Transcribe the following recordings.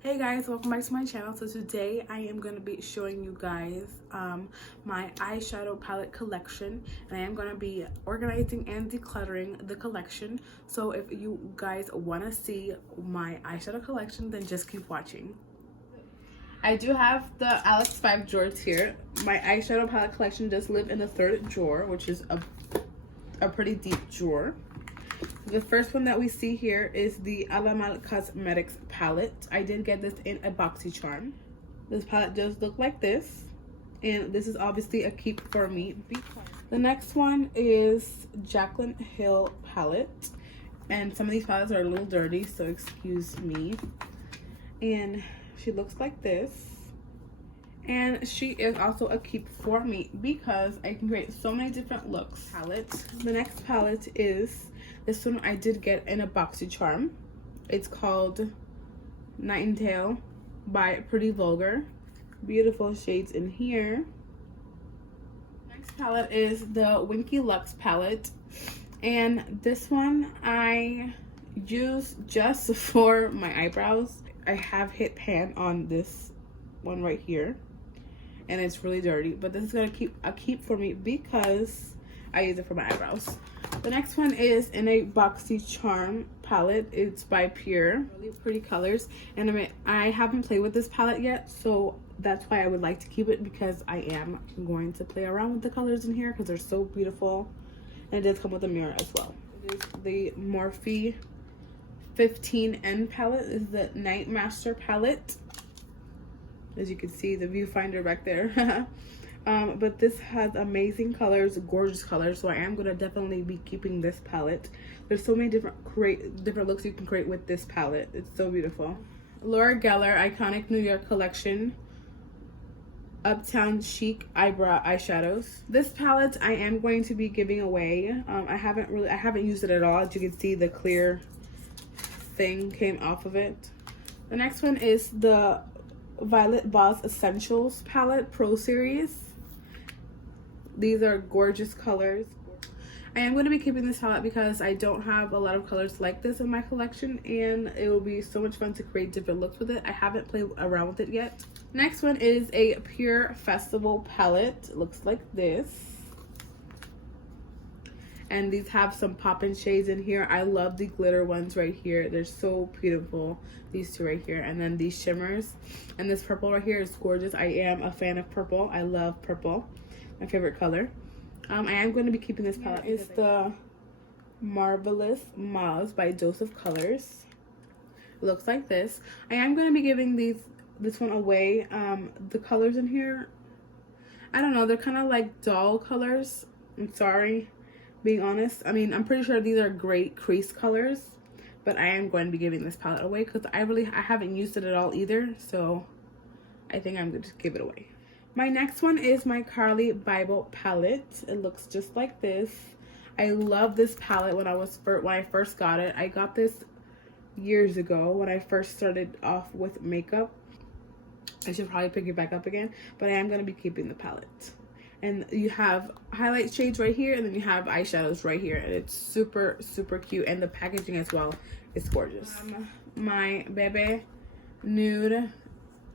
Hey guys, welcome back to my channel. So today I am going to be showing you guys my eyeshadow palette collection, and I am going to be organizing and decluttering the collection. So if you guys want to see my eyeshadow collection, then just keep watching. I do have the Alex 5 drawers here. My eyeshadow palette collection does live in the third drawer, which is a pretty deep drawer. The first one that we see here is the Alamal Cosmetics palette. I did get this in a boxy charm. This palette does look like this, and this is obviously a keep for me. The next one is JACLYN Hill palette, and some of these palettes are a little dirty, so excuse me. And she looks like this, and she is also a keep for me because I can create so many different looks. The next palette is this one. I did get in a boxy charm. It's called Nightingale by Pretty Vulgar. Beautiful shades in here. Next palette is the Winky Lux palette, and this one I use just for my eyebrows. I have hit pan on this one right here, and it's really dirty, but this is gonna keep for me because I use it for my eyebrows. The next one is in a boxy charm palette. It's by Pure. Really pretty colors, and I haven't played with this palette yet, so that's why I would like to keep it, because I am going to play around with the colors in here because they're so beautiful. And it does come with a mirror as well. It is the Morphe 15N palette. This is the Night Master palette. As you can see, the viewfinder back there. But this has amazing colors, gorgeous colors, so I am going to definitely be keeping this palette. There's so many different looks you can create with this palette. It's so beautiful. Laura Geller Iconic New York Collection Uptown Chic Eyebrow Eyeshadows. This palette I am going to be giving away. I haven't used it at all. As you can see, the clear thing came off of it. The next one is the Violet Voss Essentials palette Pro Series. These are gorgeous colors. I am going to be keeping this palette because I don't have a lot of colors like this in my collection, and it will be so much fun to create different looks with it. I haven't played around with it yet. Next one is a Pure Festival palette. It looks like this. And these have some pop-in shades in here. I love the glitter ones right here. They're so beautiful. These two right here. And then these shimmers. And this purple right here is gorgeous. I am a fan of purple. I love purple. My favorite color. I am going to be keeping this palette. It's the Marvelous MAUVES by Dose of Colors. It looks like this. I am going to be giving this one away. The colors in here, I don't know. They're kind of like dull colors. I'm sorry, being honest. I mean, I'm pretty sure these are great crease colors, but I am going to be giving this palette away because I haven't used it at all either, so I think I'm going to give it away. My next one is my CARLI BYBEL palette. It looks just like this. I love this palette. When I first got it, I got this years ago when I first started off with makeup. I should probably pick it back up again, but I am going to be keeping the palette. And you have highlight shades right here, and then you have eyeshadows right here, and it's super, super cute. And the packaging as well is gorgeous. My Bebe Nude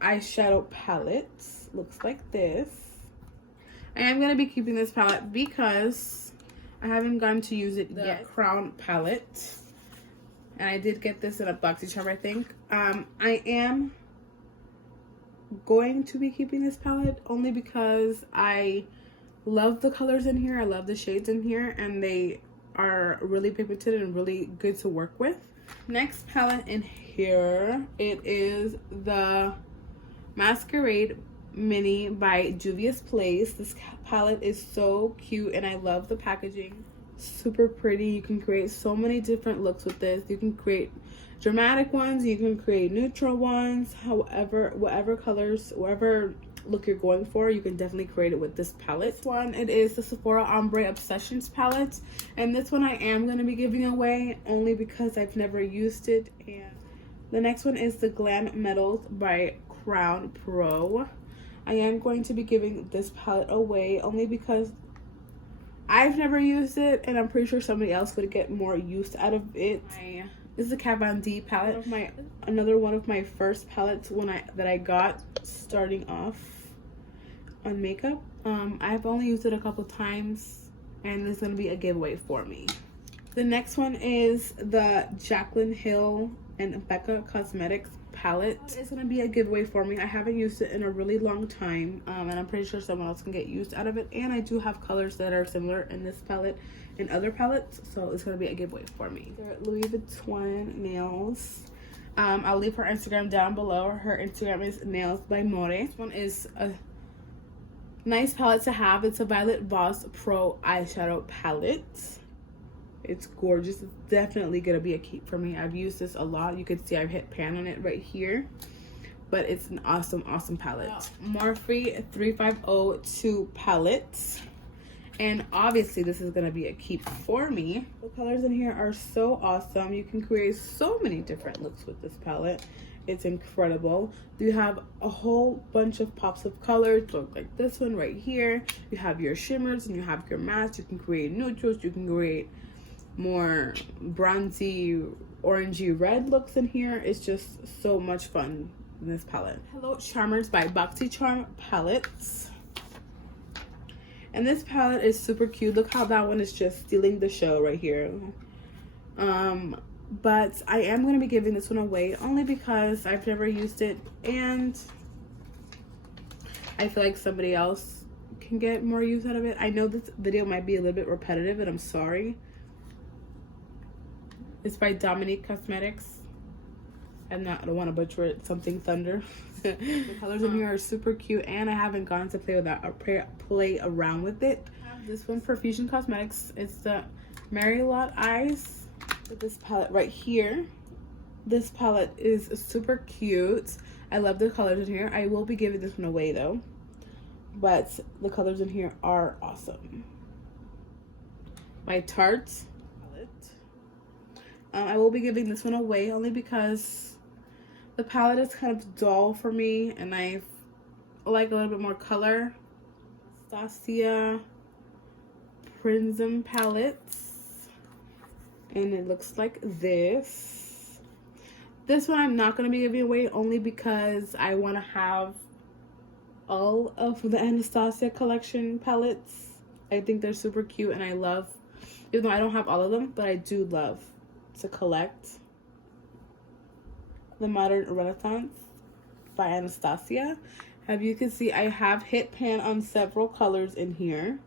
eyeshadow palette looks like this. I am going to be keeping this palette because I haven't gotten to use it yet. Crown palette, and I did get this in a boxy charm, I think. I am going to be keeping this palette only because I love the colors in here. I love the shades in here, and they are really pigmented and really good to work with. Next palette in here, it is the Masquerade Mini by JUVIA'S. This palette is so cute, and I love the packaging. Super pretty. You can create so many different looks with this. You can create dramatic ones, you can create neutral ones, whatever colors, whatever look you're going for, you can definitely create it with this palette. This one, it is the Sephora Ombre Obsessions palette, and this one I am going to be giving away only because I've never used it. And the next one is the Glam Metals by Crown Pro. I am going to be giving this palette away only because I've never used it, and I'm pretty sure somebody else would get more use out of it. My This is a Kat Von D palette. Another one of my first palettes that I got starting off on makeup. I've only used it a couple times, and it's gonna be a giveaway for me. The next one is the JACLYN Hill and Becca Cosmetics palette. It's gonna be a giveaway for me. I haven't used it in a really long time, and I'm pretty sure someone else can get used out of it. And I do have colors that are similar in this palette and other palettes, so it's gonna be a giveaway for me. They're Louis Vuitton nails. I'll leave her Instagram down below. Her Instagram is Nails by More. This one is a nice palette to have. It's a Violet VOSS Pro eyeshadow palette. It's gorgeous. It's definitely gonna be a keep for me. I've used this a lot. You can see I've hit pan on it right here, but it's an awesome palette. Morphe 3502 palette, and obviously this is gonna be a keep for me. The colors in here are so awesome. You can create so many different looks with this palette. It's incredible. You have a whole bunch of pops of colors, look like this one right here. You have your shimmers and you have your mattes. You can create neutrals. You can create more bronzy, orangey red looks in here. It's just so much fun in this palette. Hello Charmers by BOXY Charm palettes. And this palette is super cute. Look how that one is just stealing the show right here. But I am going to be giving this one away only because I've never used it, and I feel like somebody else can get more use out of it. I know this video might be a little bit repetitive, and I'm sorry. It's by Dominique Cosmetics. I don't want to butcher it. Something Thunder. The colors in here are super cute, and I haven't gone to play with that or play around with it. This one, Profusion Cosmetics. It's the Merlot Eyes with this palette right here. This palette is super cute. I love the colors in here. I will be giving this one away though, but the colors in here are awesome. My Tarte palette. I will be giving this one away only because the palette is kind of dull for me, and I like a little bit more color. Anastasia Prism palettes, and it looks like this. This one I'm not going to be giving away only because I want to have all of the Anastasia collection palettes. I think they're super cute, and I love, even though I don't have all of them, but I do love to collect the Modern Renaissance by Anastasia. As you can see, I have hit pan on several colors in here.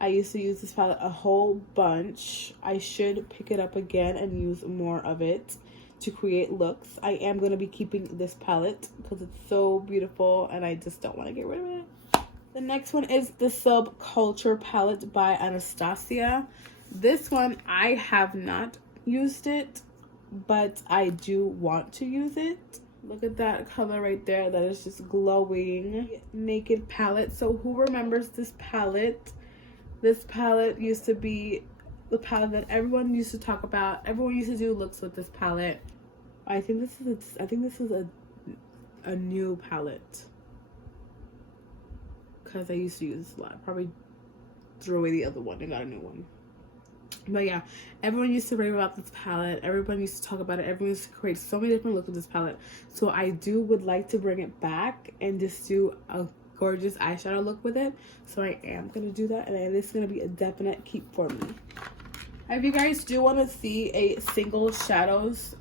I used to use this palette a whole bunch. I should pick it up again and use more of it to create looks. I am going to be keeping this palette because it's so beautiful, and I just don't want to get rid of it. The next one is the Subculture palette by Anastasia. This one, I have not used it, but I do want to use it. Look at that color right there. That is just glowing. Naked palette. So who remembers this palette? This palette used to be the palette that everyone used to talk about. Everyone used to do looks with this palette. I think this is a new palette, because I used to use this a lot. Probably threw away the other one and got a new one. But yeah, everyone used to rave about this palette. Everyone used to talk about it. Everyone used to create so many different looks with this palette. So I would like to bring it back and just do a gorgeous eyeshadow look with it. So I am going to do that, and this is going to be a definite keep for me. If you guys do want to see a single shadows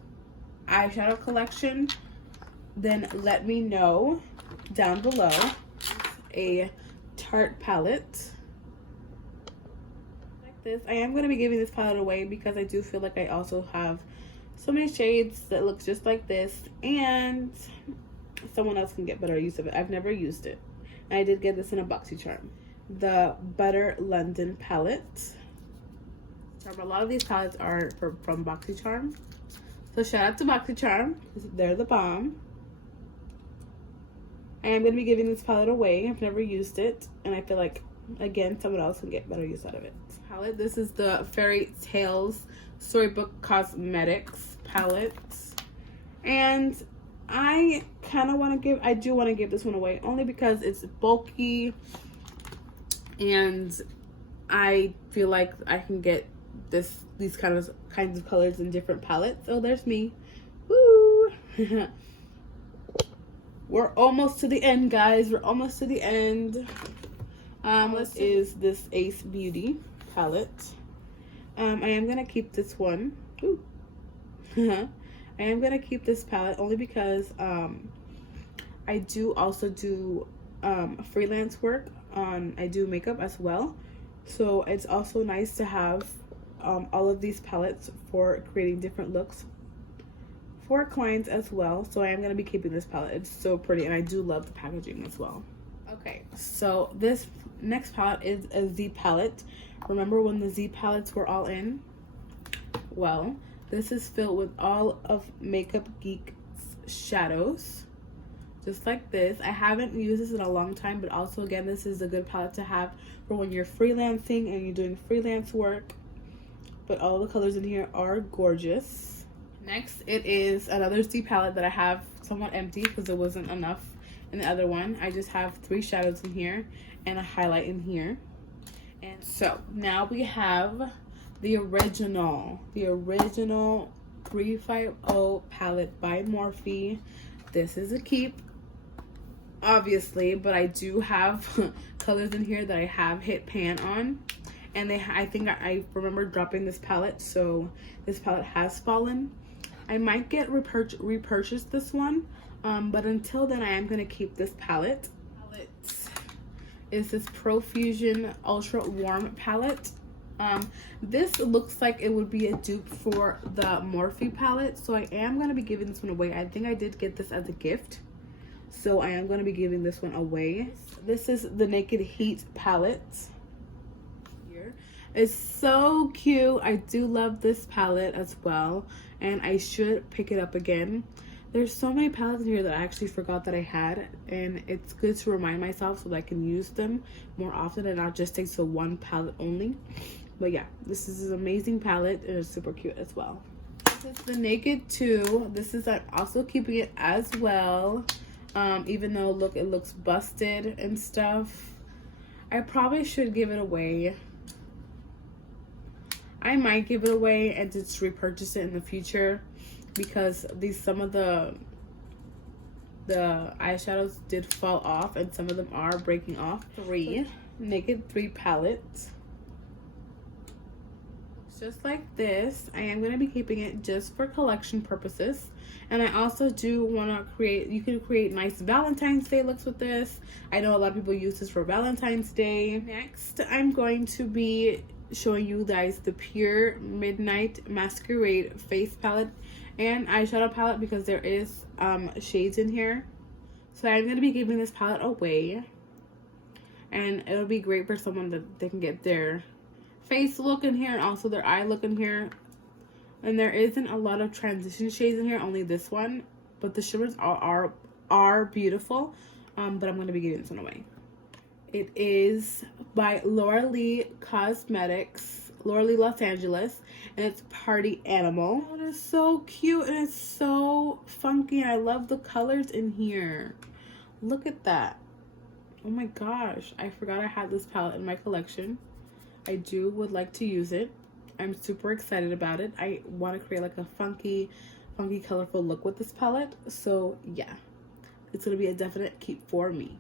eyeshadow collection, then let me know down below. A Tarte palette. This. I am going to be giving this palette away because I do feel like I also have so many shades that look just like this, and someone else can get better use of it. I've never used it, and I did get this in a BOXY Charm. The Butter London palette. A lot of these palettes are from BOXY Charm, so shout out to BOXY Charm. They're the bomb. I am going to be giving this palette away. I've never used it, and I feel like, again, someone else can get better use out of it. Palette. This is the FAIRYTALES Storybook Cosmetics palette, and I kind of want to give, I do want to give this one away only because it's bulky, and I feel like I can get this these kinds of colors in different palettes. Oh, there's me. Woo! We're almost to the end, guys. We're almost to the end. This is this Ace Beauty palette. I am gonna keep this one. Ooh. I am gonna keep this palette only because I do also do freelance work on. I do makeup as well, so it's also nice to have all of these palettes for creating different looks for clients as well. So I am going to be keeping this palette. It's so pretty, and I do love the packaging as well. Okay, so this next palette is a Z palette. Remember when the Z palettes were all in? Well, this is filled with all of Makeupdeclutter's shadows, just like this. I haven't used this in a long time, but also again, this is a good palette to have for when you're freelancing and you're doing freelance work. But all the colors in here are gorgeous. Next, it is another Z palette that I have somewhat empty because there wasn't enough in the other one. I just have 3 shadows in here and a highlight in here. And so now we have the original 350 palette by Morphe. This is a keep, obviously, but I do have colors in here that I have hit pan on, and I think I remember dropping this palette, so this palette has fallen. I might get repurchase this one, but until then I am going to keep this palette. Is this Profusion Ultra Warm palette. This looks like it would be a dupe for the Morphe palette, so I am going to be giving this one away. I think I did get this as a gift, so I am going to be giving this one away. This is the Naked Heat palette. Here, it's so cute. I do love this palette as well, and I should pick it up again. There's so many palettes in here that I actually forgot that I had, and it's good to remind myself so that I can use them more often and not just stick to one palette only. But yeah, this is an amazing palette, and it's super cute as well. This is the Naked 2. This is, I'm also keeping it as well, even though look, it looks busted and stuff. I probably should give it away. I might give it away and just repurchase it in the future, because some of the eyeshadows did fall off and some of them are breaking off. Naked 3 palettes. Just like this. I am going to be keeping it just for collection purposes, and I also do want to create, you can create nice Valentine's Day looks with this. I know a lot of people use this for Valentine's Day. Next, I'm going to be showing you guys the Pure Midnight Masquerade face palette and eyeshadow palette, because there is shades in here. So I'm going to be giving this palette away, and it'll be great for someone that they can get their face look in here and also their eye look in here. And there isn't a lot of transition shades in here, only this one, but the shimmers are beautiful. But I'm going to be giving this one away. It is by Laura Lee Cosmetics, Laura Lee Los Angeles, and it's Party Animal. Oh, it is so cute and it's so funky. I love the colors in here. Look at that. Oh my gosh, I forgot I had this palette in my collection. I would like to use it. I'm super excited about it. I want to create like a funky, colorful look with this palette. So yeah, it's going to be a definite keep for me.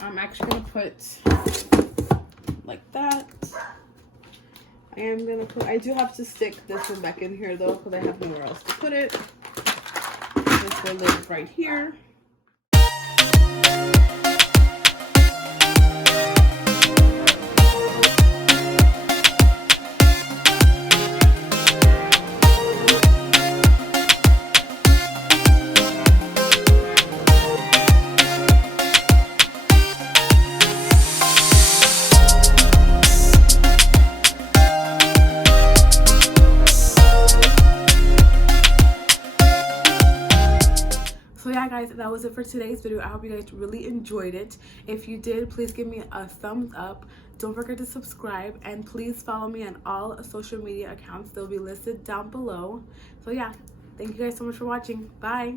I'm actually going to put like that. I am going to put, I do have to stick this one back in here though, because I have nowhere else to put it. This will live right here. Guys, that was it for today's video. I hope you guys really enjoyed it. If you did, please give me a thumbs up. Don't forget to subscribe, and please follow me on all social media accounts. They'll be listed down below. So yeah, thank you guys so much for watching. Bye.